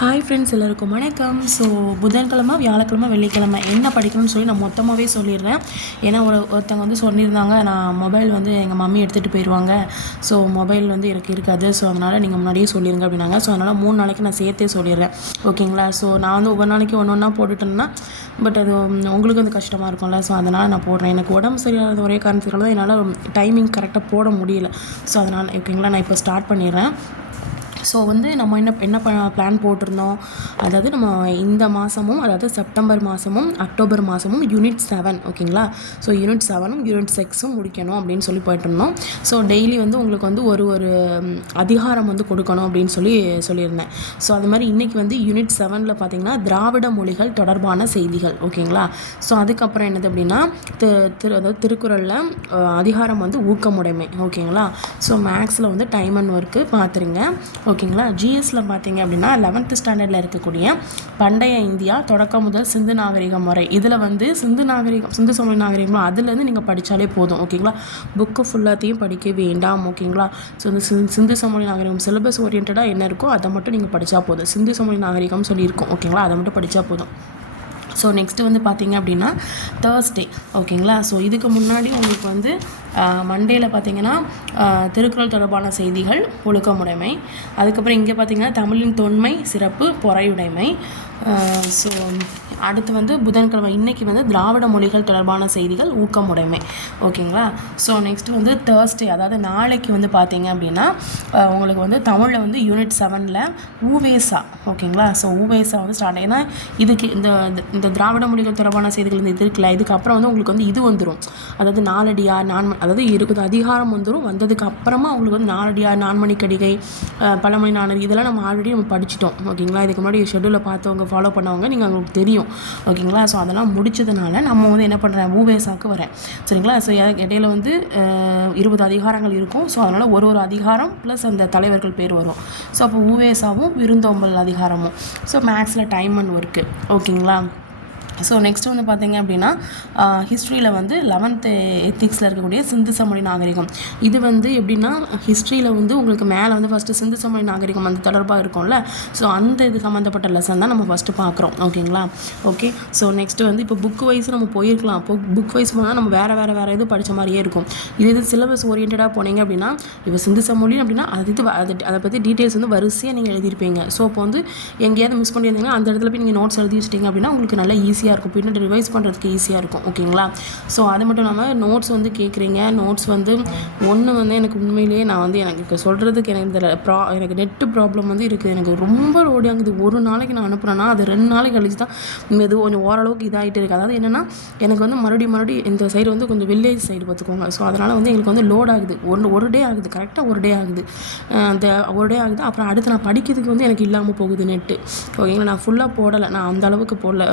Hi friends, எல்லோருக்கும் வணக்கம். So புதன்கிழமை, வியாழக்கிழமை, வெள்ளிக்கிழமை என்ன படிக்கணும்னு சொல்லி நான் மொத்தமாகவே சொல்லிடுறேன். ஏன்னா ஒருத்தவங்க வந்து சொல்லியிருந்தாங்க, நான் மொபைல் வந்து எங்கள் மம்மி எடுத்துகிட்டு போயிடுவாங்க, ஸோ மொபைல் வந்து எனக்கு இருக்காது, ஸோ அதனால் நீங்கள் முன்னாடியே சொல்லிடுங்க அப்படின்னாங்க. ஸோ அதனால் 3 நாளைக்கு நான் சேர்த்தே சொல்லிடுறேன், ஓகேங்களா. ஸோ நான் வந்து ஒவ்வொரு நாளைக்கு ஒன்று ஒன்றா போட்டுட்டேன்னா பட் அது உங்களுக்கு வந்து கஷ்டமாக இருக்கும்ல, ஸோ அதனால் நான் போடுறேன். எனக்கு உடம்பு சரியானது ஒரே காரணத்துக்காக தான் என்னால் டைமிங் கரெக்டாக போட முடியல. ஸோ அதனால் ஓகேங்களா, நான் இப்போ ஸ்டார்ட் பண்ணிடுறேன். ஸோ வந்து நம்ம என்ன பிளான் போட்டிருந்தோம், அதாவது நம்ம இந்த மாதமும், அதாவது செப்டம்பர் மாதமும் அக்டோபர் மாதமும் யூனிட் 7, ஓகேங்களா. ஸோ யூனிட் 7ம் யூனிட் 6ம் முடிக்கணும் அப்படின்னு சொல்லி போயிட்டுருந்தோம். ஸோ டெய்லி வந்து உங்களுக்கு வந்து ஒரு அதிகாரம் வந்து கொடுக்கணும் அப்படின்னு சொல்லியிருந்தேன். ஸோ அது மாதிரி இன்றைக்கி வந்து யூனிட் 7ல் பார்த்திங்கன்னா திராவிட மொழிகள் தொடர்பான செய்திகள், ஓகேங்களா. ஸோ அதுக்கப்புறம் என்னது அப்படின்னா அதாவது திருக்குறளில் அதிகாரம் வந்து ஊக்கமுடைமை, ஓகேங்களா. ஸோ மேக்ஸில் வந்து டைம் அண்ட் ஒர்க்கு பார்த்துருங்க, ஓகேங்களா. ஜிஎஸ்ல பார்த்தீங்க அப்படின்னா 11th ஸ்டாண்டர்டில் இருக்கக்கூடிய பண்டைய இந்தியா தொடக்கம் முதல் சிந்து நாகரிகம் வரை, இதில் வந்து சிந்து சமவெளி நாகரிகம் அதுலேருந்து நீங்கள் படித்தாலே போதும், ஓகேங்களா. புக்கு ஃபுல்லாத்தையும் படிக்க வேண்டாம், ஓகேங்களா. ஸோ இந்த சிந்து சமவெளி நாகரிகம் சிலபஸ் ஓரியன்டாக என்ன இருக்கோ அதை மட்டும் நீங்கள் படித்தா போதும். சிந்து சமவெளி நாகரிகம் சொல்லியிருக்கோம், ஓகேங்களா, அதை மட்டும் படித்தா போதும். ஸோ நெக்ஸ்ட்டு வந்து பார்த்திங்க அப்படின்னா தேர்ஸ்டே, ஓகேங்களா. ஸோ இதுக்கு முன்னாடி உங்களுக்கு வந்து மண்டேயில் பார்த்திங்கன்னா திருக்குறள் தொடர்பான செய்திகள், ஒழுக்கமுடைமை. அதுக்கப்புறம் இங்கே பார்த்திங்கன்னா தமிழின் தொன்மை, சிறப்பு, பொறையுடைமை. ஸோ அடுத்து வந்து புதன்கிழமை இன்றைக்கி வந்து திராவிட மொழிகள் தொடர்பான செய்திகள், ஊக்கமுடைமை, ஓகேங்களா. ஸோ நெக்ஸ்ட்டு வந்து தேர்ஸ்டே, அதாவது நாளைக்கு வந்து பார்த்திங்க அப்படின்னா உங்களுக்கு வந்து தமிழில் வந்து யூனிட் 7ல் ஊவேசா, ஓகேங்களா. ஸோ ஊவேசா வந்து ஸ்டார்ட், ஏன்னா இதுக்கு இந்த திராவிட மொழிகள் தொடர்பான செய்திகள் இது இருக்குல்ல, இதுக்கப்புறம் வந்து உங்களுக்கு வந்து இது வந்துடும், அதாவது நாலடியார் அதாவது இருக்குது அதிகாரம் வந்ததுக்கு அப்புறமா உங்களுக்கு வந்து நாலடியார், நான்மணிக்கடிகை, பழமொழி நாணர், இதெல்லாம் நம்ம ஆல்ரெடி படிச்சிட்டோம், ஓகேங்களா. இதுக்கு முன்னாடி ஷெட்யூலில் பார்த்தவங்க ஃபாலோ பண்ணவங்க நீங்கள் உங்களுக்கு தெரியும், ஓகேங்களா. ஸோ அதெல்லாம் முடிச்சதுனால நம்ம வந்து என்ன பண்ணுறேன், ஊவேசாக்கு வரேன், சரிங்களா. ஸோ இடையில வந்து 20 அதிகாரங்கள் இருக்கும். ஸோ அதனால் ஒரு அதிகாரம் ப்ளஸ் அந்த தலைவர்கள் பேர் வரும். ஸோ அப்போ ஊவேசாவும் விருந்தோம்பல் அதிகாரமும். ஸோ மேக்ஸில் டைம் அண்ட் ஒர்க்கு, ஓகேங்களா. ஸோ நெக்ஸ்ட்டு வந்து பார்த்திங்க அப்படின்னா ஹிஸ்ட்ரியில் வந்து 11th எத்திக்ஸில் இருக்கக்கூடிய சிந்து சமவெளி நாகரிகம். இது வந்து எப்படின்னா ஹிஸ்ட்ரியில் வந்து உங்களுக்கு மேலே வந்து ஃபஸ்ட்டு சிந்து சமவெளி நாகரிகம் அந்த தொடர்பாக இருக்கும்ல, ஸோ அந்த இது சம்மந்தப்பட்ட லெசன் தான் நம்ம ஃபஸ்ட்டு பார்க்குறோம், ஓகேங்களா. ஓகே, ஸோ நெக்ஸ்ட்டு வந்து இப்போ புக் வைஸ் நம்ம போயிருக்கலாம். புக் வைஸ் போனால் நம்ம வேறு இது படித்த மாதிரியே இருக்கும். இது சிலபஸ் ஓரியன்டாக போனீங்க அப்படின்னா இப்போ சிந்து சமவெளி அப்படின்னா அதை பற்றி டீட்டெயில்ஸ் வந்து வரிசையாக நீங்கள் எழுதியிருப்பீங்க. ஸோ இப்போ வந்து எங்கேயாவது மிஸ் பண்ணியிருந்தீங்கன்னா அந்த இடத்துல போய் நீங்கள் நோட்ஸ் எழுதி வச்சிட்டிங்க அப்படின்னா உங்களுக்கு நல்லா ஈஸியாக இருக்கும், பின்னாடி ரிவைஸ் பண்ணுறதுக்கு ஈஸியாக இருக்கும், ஓகேங்களா. ஸோ அது மட்டும் இல்லாமல் நோட்ஸ் வந்து கேட்குறீங்க. நோட்ஸ் வந்து ஒன்று வந்து எனக்கு உண்மையிலேயே நான் வந்து எனக்கு சொல்கிறதுக்கு எனக்கு நெட்டு ப்ராப்ளம் வந்து இருக்குது, எனக்கு ரொம்ப லோடி ஆகுது. ஒரு நாளைக்கு நான் அனுப்புகிறேன்னா அது 2 நாளைக்கு கழிச்சு தான் இது கொஞ்சம் ஓரளவுக்கு இதாகிட்டு இருக்குது. அதாவது என்னென்னா எனக்கு வந்து மறுபடியும் இந்த சைடு வந்து கொஞ்சம் வில்லேஜ் சைடு பார்த்துக்கோங்க. ஸோ அதனால் வந்து எங்களுக்கு வந்து லோட் ஆகுது, ஒரு டே ஆகுது, கரெக்டாக ஒரு டே ஆகுது, ஒரு டே ஆகுது. அப்புறம் அடுத்து நான் படிக்கிறதுக்கு வந்து எனக்கு இல்லாமல் போகுது நெட்டு, ஓகேங்களா. நான் ஃபுல்லாக போடலை, நான் அந்த அளவுக்கு போடல,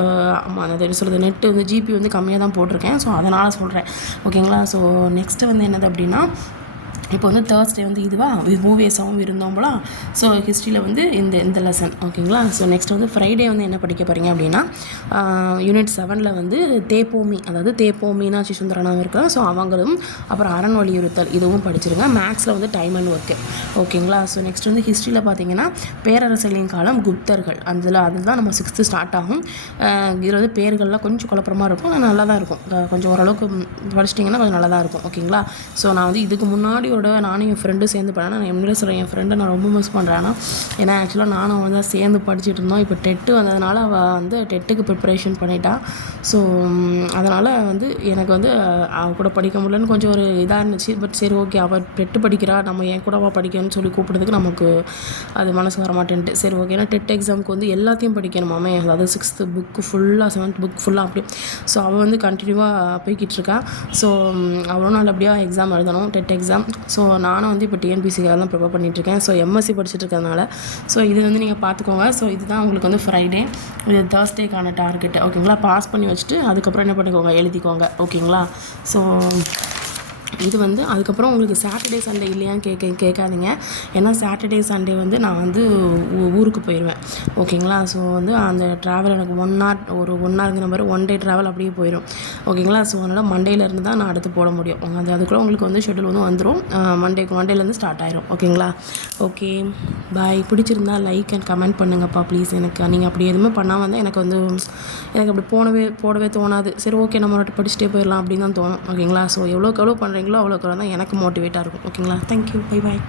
அதை சொல்கிறது நெட்டு வந்து ஜிபி வந்து கம்மியாக தான் போட்டிருக்கேன். ஸோ அதனால் சொல்கிறேன், ஓகேங்களா. ஸோ நெக்ஸ்ட்டு வந்து என்னது அப்படின்னா இப்போ வந்து தேர்ஸ்டே வந்து ஊவேசாவும் இருந்தோம்களா. ஸோ ஹிஸ்ட்ரியில் வந்து இந்த லெசன், ஓகேங்களா. ஸோ நெக்ஸ்ட் வந்து ஃப்ரைடே வந்து என்ன படிக்க போகிறீங்க அப்படின்னா யூனிட் 7ல் வந்து தேப்போமி, அதாவது தேப்போமினாச்சி சுந்தரனாவும் இருக்கலாம், ஸோ அவங்களும் அப்புறம் அரண் வலியுறுத்தல் இதுவும் படிச்சிருங்க. மேக்ஸில் வந்து டைம் அண்ட் ஒர்க்கு, ஓகேங்களா. ஸோ நெக்ஸ்ட் வந்து ஹிஸ்ட்ரியில் பார்த்தீங்கன்னா பேரரசர்களின் காலம், குப்தர்கள், அதுதான் நம்ம 6th ஸ்டார்ட் ஆகும். இதில் வந்து பேர்கள்லாம் கொஞ்சம் குழப்பமாக இருக்கும், ஆனால் நல்லா தான் இருக்கும். கொஞ்சம் ஓரளவுக்கு படிச்சிட்டிங்கன்னா கொஞ்சம் நல்லா தான் இருக்கும், ஓகேங்களா. ஸோ நான் வந்து இதுக்கு முன்னாடி நானும் என் ஃப்ரெண்டு சேர்ந்து பண்ணேன். நான் எம்எல்ஏ சொல்கிறேன், என் ஃப்ரெண்டை நான் ரொம்ப மிஸ் பண்ணுறேன். ஏன்னா ஆக்சுவலாக நானும் வந்து சேர்ந்து படிச்சுட்டு இருந்தோம். இப்போ டெட்டு வந்ததுனால அவள் வந்து டெட்டுக்கு ப்ரிப்பரேஷன் பண்ணிட்டா. ஸோ அதனால் வந்து எனக்கு வந்து அவள் கூட படிக்க முடியலன்னு கொஞ்சம் ஒரு இதாக இருந்துச்சு. பட் சரி ஓகே, அவள் டெட்டு படிக்கிறா, நம்ம என் கூடவா படிக்கணும்னு சொல்லி கூப்பிட்றதுக்கு நமக்கு அது மனசு வர மாட்டேன்ட்டு. சரி ஓகே, ஏன்னா டெட் எக்ஸாமுக்கு வந்து எல்லாத்தையும் படிக்கணுமாமே, அதாவது 6th புக்கு ஃபுல்லாக 7th புக் ஃபுல்லாக அப்படி. ஸோ அவள் வந்து கண்டினியூவாக போய்கிட்டு இருக்கா. ஸோ அவளும் நல்லபடியாக எக்ஸாம் எழுதணும், டெட் எக்ஸாம். ஸோ நானும் வந்து இப்போ டிஎன்பிசிக்காக ப்ரிப்பேர் பண்ணிகிட்ருக்கேன். ஸோ எம்எஸ்சி படிச்சுட்டு இருக்கிறதுனால ஸோ இது வந்து நீங்கள் பார்த்துக்கோங்க. ஸோ இதுதான் உங்களுக்கு வந்து ஃப்ரைடே, இது தேர்ஸ்டேக்கான டார்கெட்டு, ஓகேங்களா. பாஸ் பண்ணி வச்சுட்டு அதுக்கப்புறம் என்ன பண்ணிக்கோங்க, எழுதிக்கோங்க, ஓகேங்களா. ஸோ இது வந்து அதுக்கப்புறம் உங்களுக்கு சாட்டர்டே சண்டே இல்லையான்னு கேட்காதீங்க. ஏன்னா சாட்டர்டே சண்டே வந்து நான் வந்து ஊருக்கு போயிடுவேன். ஓகேங்களா? ஸோ வந்து அந்த ட்ராவல் எனக்கு 1 ஹவருங்கிற மாதிரி 1 டே ட்ராவல் அப்படியே போயிடும். ஓகேங்களா? ஸோ அதனால் மண்டேலேருந்து தான் நான் அடுத்து போட முடியும். அதுக்குள்ளே உங்களுக்கு வந்து ஷெட்யூல் வந்து வந்துடும். மண்டேலேருந்து ஸ்டார்ட் ஆயிரும். ஓகேங்களா? ஓகே, பாய். பிடிச்சிருந்தா லைக் அண்ட் கமெண்ட் பண்ணுங்கப்பா ப்ளீஸ். எனக்கு நீங்கள் அப்படி எதுவுமே பண்ணாமல் இருந்தால் எனக்கு வந்து எனக்கு அப்படி போடவே தோணாது. சரி, ஓகே, நம்ம மட்டும் படிச்சுட்டே போயிடலாம் அப்படின்னு தான் தோணும். ஓகேங்களா? ஸோ எவ்வளோக்கு எவ்வளோ பண்ணுறீங்களோ அவ்வளோக்கு தான் எனக்கு மோட்டிவேட்டாக இருக்கும். ஓகேங்களா? தேங்க்யூ. Bye bye.